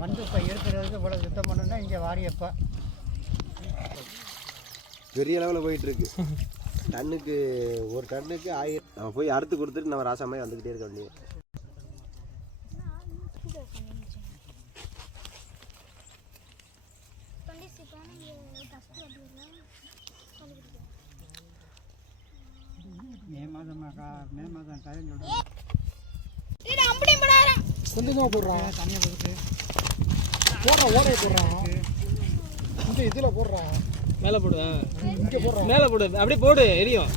மண் இப்போ இருக்கிறதுக்கு இவ்வளோ சுத்தம் பண்ணணும்னா இங்கே வாரியப்பா. பெரிய லெவலில் போயிட்டு இருக்கு டன்னுக்கு ஒரு டன்னுக்கு ஆயிரம். நம்ம போய் அறுத்து கொடுத்துட்டு நம்ம ராசாமே வந்துக்கிட்டே இருக்க வேண்டியது. மே மாதம் மே மாதம் டைம் சொல்கிறேன் போடுறான் தனியாக போடுறான் ஓடையை போடுறான் இந்த இதில் போடுறான் மேலே போடு ஆ. இங்கே போடுறான் மேலே போடு அப்படியே போடு எரியும்.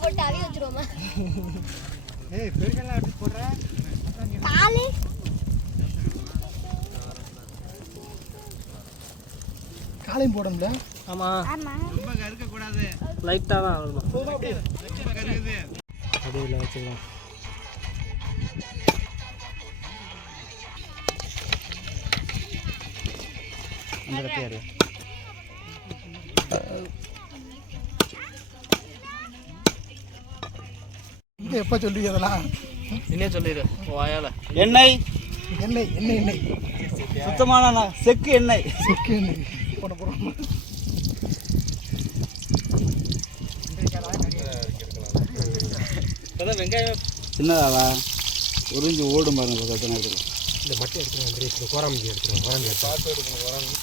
போட்டு அவி வச்சிருவோமா ஏய் பெருக்கெல்லாம் எப்படி போடுறேன் பால் காலையும் போடணும்ல? ஆமாம் ஆமா. லைட்டாக தான் ஆகணும்? வச்சுக்கலாம் அந்த கட்டியாரு இது எப்போ சொல்லி அதெல்லாம்? இன்னே சொல்லிடு வாயால். எண்ணெய். எண்ணெய் எண்ணெய் எண்ணெய். சுத்தமான செக்கு எண்ணெய். செக்கு எண்ணெய். போட போகிறோம் வெங்காயம். சின்னதாவா உறிஞ்சி ஓடும் பாருங்க பக்கத்து நேரத்தில் இந்த மட்டை எடுத்துருவோம் கோராமஞ்சி எடுத்துருவோம் கோராமஞ்சி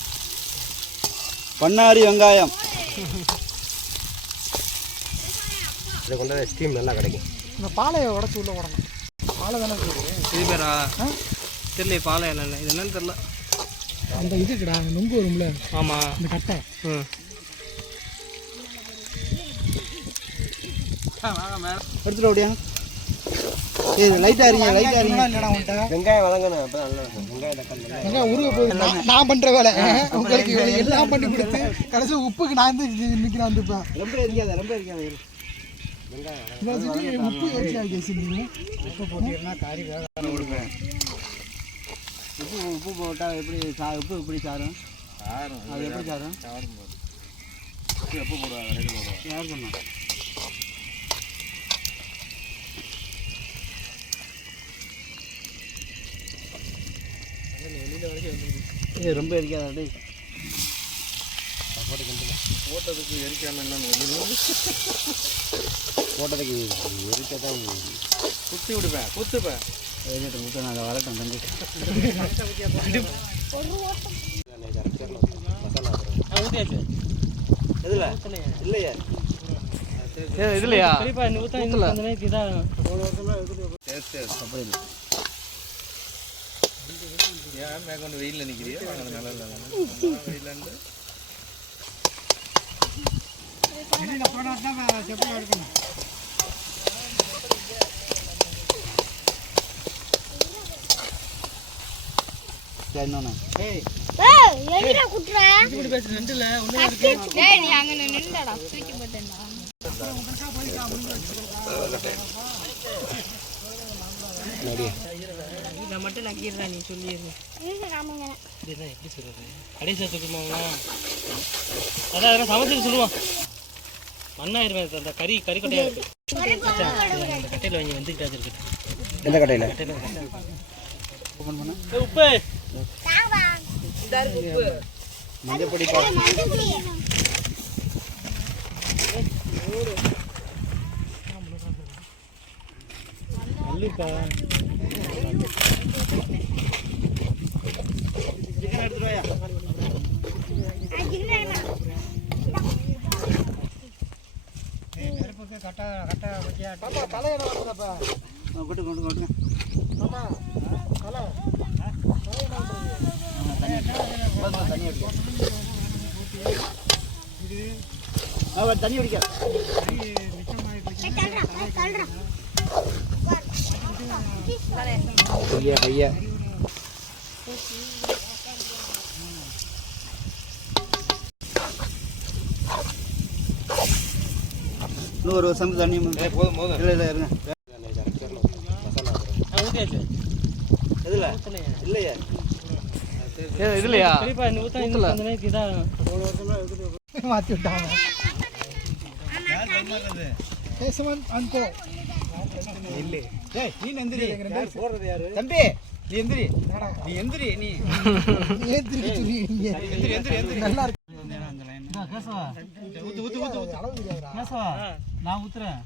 பண்ணாரி வெங்காயம். இதை கொண்டு ஸ்டீம் நல்லா கிடைக்கும். இந்த பாலையை உடச்சி உள்ள போடணும். பாலை தானே இது பேரா? தெரியல பாலை என்னென்ன இது என்னன்னு தெரில அந்த இதுக்குடா நொங்கு வரும்ல? ஆமாம் இந்த கட்டை. ம். எடுத்துட்டு ஓடியா ஏய் லைட்டாக இருங்க லைட்டாக இருங்க வெங்காயம் வதங்கணும் அப்போ நல்லா இருக்கும். வெங்காயம் தக்காளி எங்க உருவ போகுது நான் பண்ற வேலை. உங்களுக்கு எல்லாம் பண்ணி கொடுத்து கடைசி உப்புக்கு நான் வந்து நிற்கிறேன் வந்துப்பேன் ரொம்ப இருக்காத ரொம்ப வச்சுட்டு உப்பு ஆகி வச்சுருந்தீங்க உப்பு போட்டீங்கன்னா காரி வேக உப்பு உப்பு போட்டால் எப்படி சா உப்பு எப்படி சாரும்? அது எப்படி சாரும்? எப்போ போடுவாங்க ரெண்டு போடுவாங்க. யார் சொன்னா? ஏய் ரொம்ப இருக்காதா டேய். போட்டதுக்கு எரிக்காம என்னன்னு போட்டதுக்கு எரிக்க தான் குத்தி விடுவேன் குத்துப்பேன் எரிட்டு முட்டை நான் அதை வரட்டும் தம்பி. எதில்? இல்லையே. ஏ இதுலையா? சரிப்பா இந்த ஊற்றா இந்த நேரத்துக்கு இதாக அப்படி இல்லை ஏன் மேற்கொண்டு வெயிலில் நிற்கிறியா நாங்கள் நல்லா இல்லை வெயிலாண்டு வெளியில் போனால் தான் செப்பல் எடுக்கணும் இதை மட்டும் நக்கிடுறா நீ சொல்லிடுற ஆமாங்க இதுதான் எப்படி சொல்கிறது கடைசியாக சொல்லுமாங்களா அதான் அதெல்லாம் சமைச்சு சொல்லுவான் மண்ணாயிருமே அது அந்த கறி கறி கட்டையாக இருக்கு. அந்த கட்டையில் வாங்கி வந்துக்கிட்டாச்சு இருக்கு. எந்த பண்ண. ஏய், உப்பு! மஞ்சள் பொடி. நல்லிப்பா சிக்கன் எடுத்துட்டு வாயா நெருப்புக்கு கட்டை கட்டை வச்சியா பாப்பா தலை என்ன கொட்டு கொண்டு கொட்டுங்க பாப்பா தலை தண்ணி அடிக்க தண்ணி அடிக்க கையா கையா இன்னும் ஒரு சம்பு தண்ணி போதும் போதும் இல்லை இல்லை இருங்க எதில் இல்லையே இதுலையா மாற்றி விட்டாங்க டேய் நீ எந்திரி போடுறது யாரு? தம்பி நீ எந்திரி. நீ எந்திரி நீ. எந்திரி எந்திரி. நல்லா இருக்கு. நான் ஊத்துறேன்.